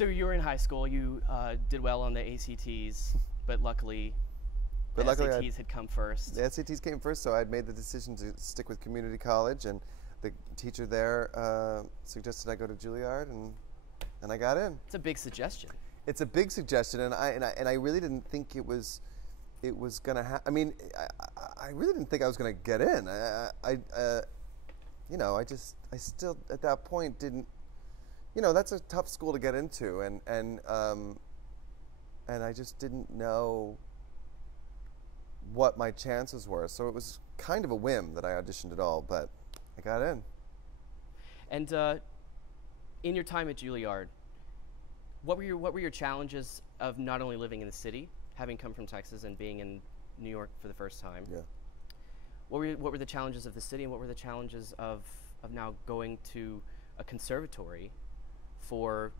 So you were in high school. You did well on the ACTs, but luckily, the SATs had come first. The SATs came first, so I'd made the decision to stick with community college, and the teacher there suggested I go to Juilliard, and I got in. It's a big suggestion. It's a big suggestion, and I really didn't think it was gonna happen. I mean, I really didn't think I was gonna get in. You know, I still at that point didn't. You know, that's a tough school to get into, and I just didn't know what my chances were. So it was kind of a whim that I auditioned at all, but I got in. And in your time at Juilliard, what were your challenges of not only living in the city, having come from Texas and being in New York for the first time? Yeah. What were the challenges of the city, and what were the challenges of now going to a conservatory for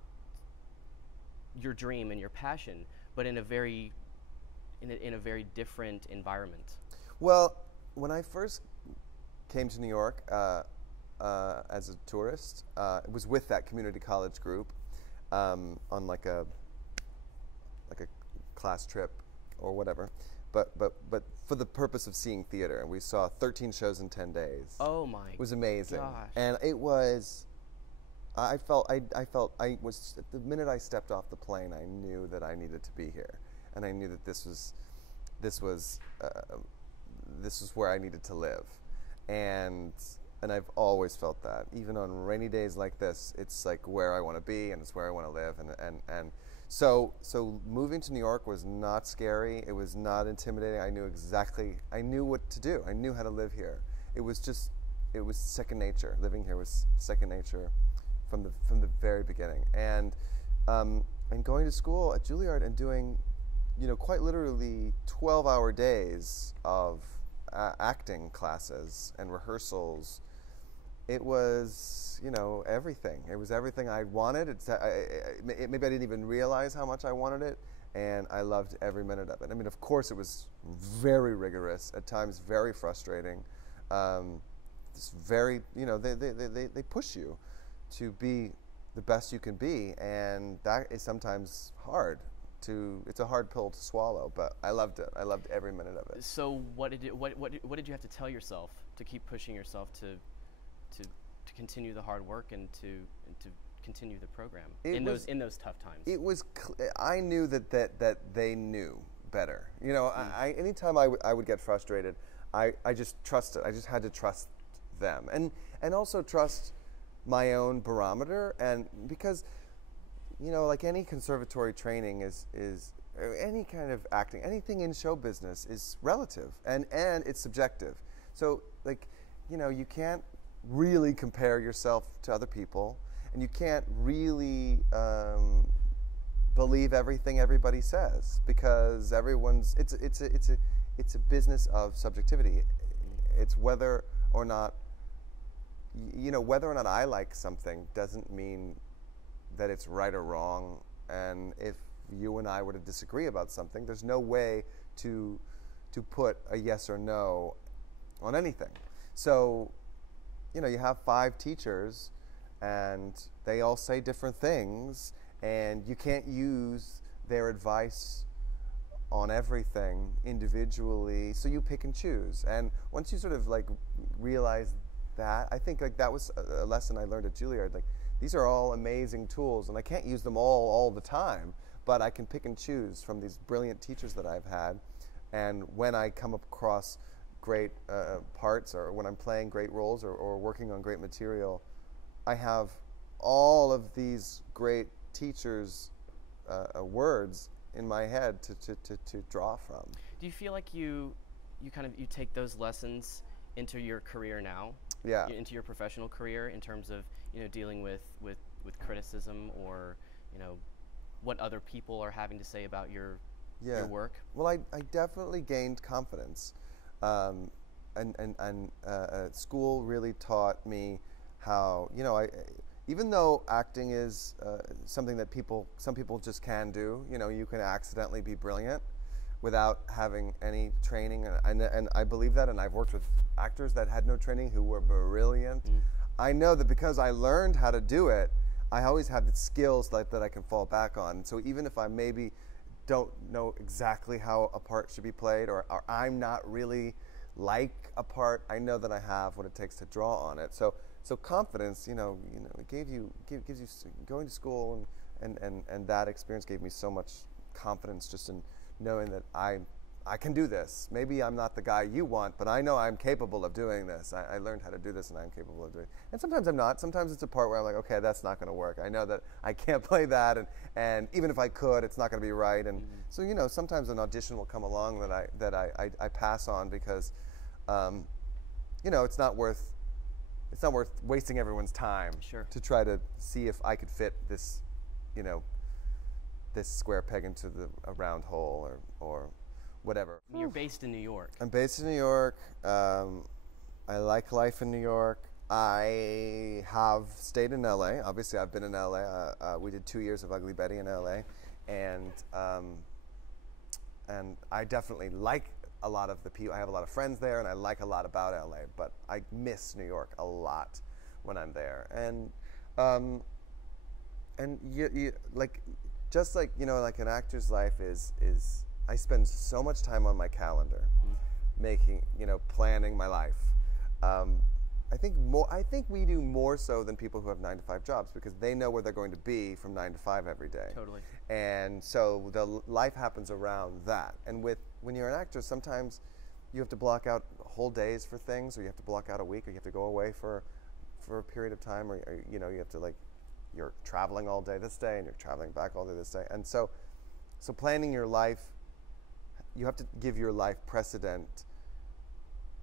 your dream and your passion, but in a very different environment? Well, when I first came to New York as a tourist, it was with that community college group on like a class trip or whatever, but for the purpose of seeing theater, and we saw 13 shows in 10 days. Oh my! It was amazing, gosh. and it was. I felt the minute I stepped off the plane, I knew that I needed to be here, and I knew that this was where I needed to live, and I've always felt that. Even on rainy days like this, it's like where I want to be, and it's where I want to live, and so moving to New York was not scary. It was not intimidating. I knew what to do. I knew how to live here. It was second nature. Living here was second nature from the very beginning, and going to school at Juilliard and doing, you know, quite literally 12-hour days of acting classes and rehearsals. It was, you know, everything. It was everything I wanted. Maybe I didn't even realize how much I wanted it, and I loved every minute of it. I mean, of course, it was very rigorous, at times very frustrating. It's very, you know, they push you to be the best you can be, and that is sometimes hard. It's a hard pill to swallow, but I loved it. I loved every minute of it. So what did you have to tell yourself to keep pushing yourself to continue the hard work and to continue the program in those tough times? It was. I knew that they knew better. You know, anytime I would get frustrated, I just trusted. I just had to trust them, and also trust my own barometer, and because, you know, like any conservatory training is any kind of acting, anything in show business is relative, and it's subjective. So, like, you know, you can't really compare yourself to other people, and you can't really believe everything everybody says, because it's a business of subjectivity. It's whether or not, you know, whether or not I like something doesn't mean that it's right or wrong. And if you and I were to disagree about something, there's no way to put a yes or no on anything. So, you know, you have 5 teachers, and they all say different things, and you can't use their advice on everything individually, so you pick and choose. And once you sort of like realize that, I think like that was a lesson I learned at Juilliard. Like, these are all amazing tools, and I can't use them all the time, but I can pick and choose from these brilliant teachers that I've had. And when I come across great parts, or when I'm playing great roles, or working on great material, I have all of these great teachers' words in my head to draw from. Do you feel like you take those lessons into your career now? Yeah. Into your professional career, in terms of, you know, dealing with criticism, or, you know, what other people are having to say about your work? Well, I definitely gained confidence, and school really taught me how, you know, even though acting is something that some people just can do, you know, you can accidentally be brilliant without having any training, and I believe that, and I've worked with actors that had no training who were brilliant. I know that because I learned how to do it, I always have the skills that I can fall back on. So even if I maybe don't know exactly how a part should be played, or I'm not really like a part, I know that I have what it takes to draw on it. So confidence, it gives you going to school and that experience gave me so much confidence just in knowing that I can do this. Maybe I'm not the guy you want, but I know I'm capable of doing this. I learned how to do this, and I'm capable of doing it. And sometimes I'm not. Sometimes it's a part where I'm like, okay, that's not going to work. I know that I can't play that, and even if I could, it's not going to be right. And so, sometimes an audition will come along that I pass on because, it's not worth wasting everyone's time to try to see if I could fit this, this square peg into a round hole or whatever. You're based in New York. I'm based in New York. I like life in New York. I have stayed in LA. Obviously, I've been in LA. We did 2 years of Ugly Betty in LA, and I definitely like a lot of the people. I have a lot of friends there, and I like a lot about LA. But I miss New York a lot when I'm there. And you like, just like like an actor's life is. I spend so much time on my calendar, making, planning my life. I think we do more so than people who have 9-to-5 jobs because they know where they're going to be from 9 to 5 every day. Totally. And so the life happens around that. And when you're an actor, sometimes you have to block out whole days for things, or you have to block out a week, or you have to go away for a period of time, or you have to you're traveling all day this day, and you're traveling back all day this day. And so planning your life. You have to give your life precedent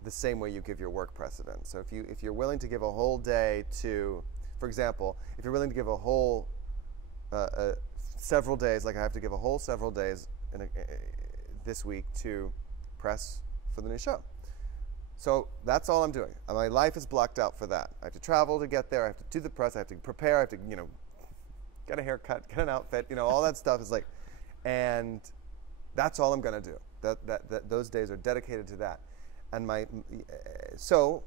the same way you give your work precedent. So if you're willing to give a whole day to, for example, if you're willing to give a whole several days, like I have to give a whole several days this week to press for the new show. So that's all I'm doing. My life is blocked out for that. I have to travel to get there. I have to do the press. I have to prepare. I have to get a haircut, get an outfit. All that stuff is and that's all I'm going to do. Those days are dedicated to that. And so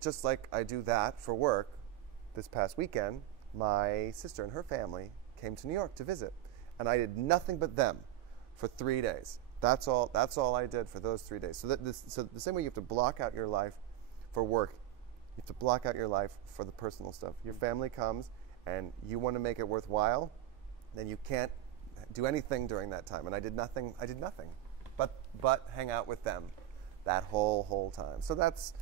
just like I do that for work, this past weekend, my sister and her family came to New York to visit. And I did nothing but them for 3 days. That's all I did for those 3 days. So the same way you have to block out your life for work, you have to block out your life for the personal stuff. Your family comes and you want to make it worthwhile, then you can't do anything during that time. And I did nothing but hang out with them that whole time. So that's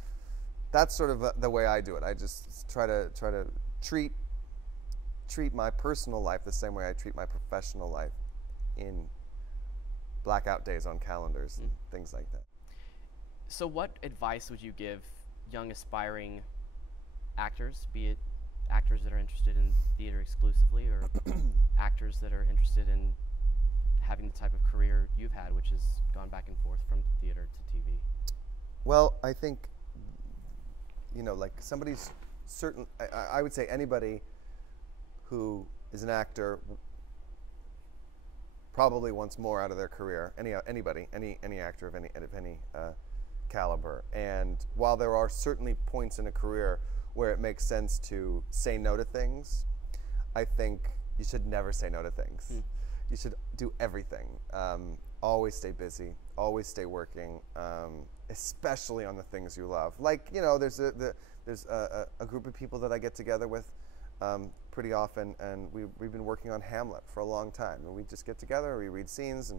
sort of the way I do it. I just try to treat my personal life the same way I treat my professional life in blackout days on calendars and things like that. So what advice would you give young aspiring actors, be it actors that are interested in theater exclusively or actors that are interested in having the type of career you've had, which has gone back and forth from theater to TV? Well, I think, somebody's certain, I would say anybody who is an actor probably wants more out of their career. Any actor of any caliber. And while there are certainly points in a career where it makes sense to say no to things, I think you should never say no to things. You should do everything. Always stay busy. Always stay working, especially on the things you love. There's a group of people that I get together with pretty often, and we've been working on Hamlet for a long time. And we just get together, we read scenes,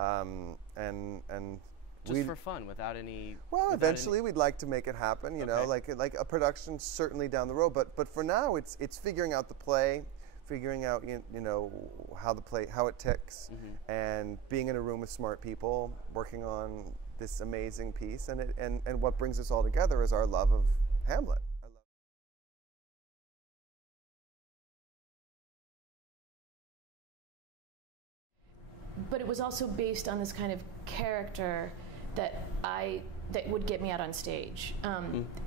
and just for fun, without any. Well, eventually we'd like to make it happen. Like a production certainly down the road. But for now, it's figuring out the play, figuring out how it ticks, and being in a room with smart people, working on this amazing piece, and what brings us all together is our love of Hamlet. But it was also based on this kind of character that would get me out on stage.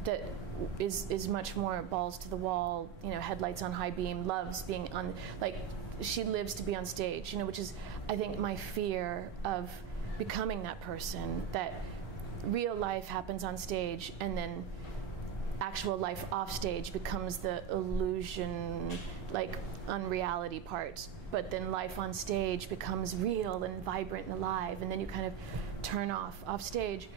That is much more balls to the wall, headlights on high beam, loves being on, she lives to be on stage, which is, I think, my fear of becoming that person, that real life happens on stage and then actual life off stage becomes the illusion, like unreality part, but then life on stage becomes real and vibrant and alive, and then you kind of turn off stage.